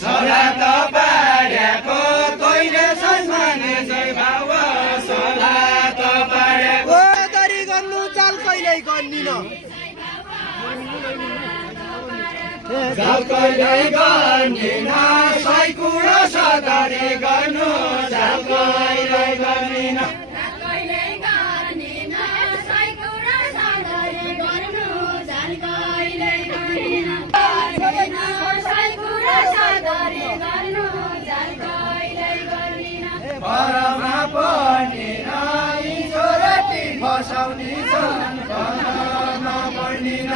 सला त पाड्याको तैले सजमाने जय भाव सला त पाड्याको तरी गर्नु चाल कहिल्यै गर्दिन चाल कहिल्यै गर्दिन सय कुरो सदारी गर्नु चाल कहिल्यै गर्दिन घरमा पर्नेन यी छोराटी फसाउने छन् घरमा पर्नेन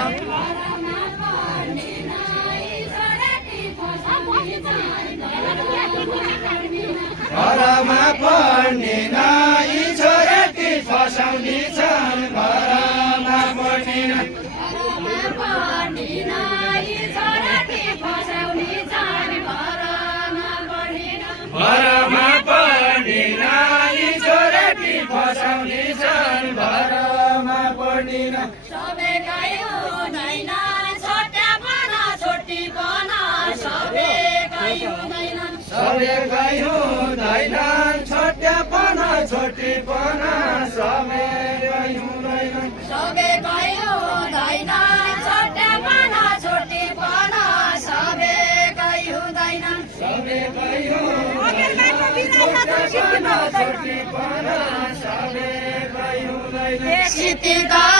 घरमा पर्नेन यी छोराटी फसाउने छन् घरमा पर्नेन घरमा पर्नेन यी छोराटी फसाउने छन् घरमा पर्नेन सबे गयो हुँदैन छोटापना छोटीपना सबे गयो हुँदैन सबे गयो हुँदैन छोटापना छोटीपना सबे गयो हुँदैन सबे गयो हुँदैन छोटापना छोटीपना सबे गयो हुँदैन सबे गयो छोटापना छोटीपना सबे गयो हुँदैन सिद्धिदा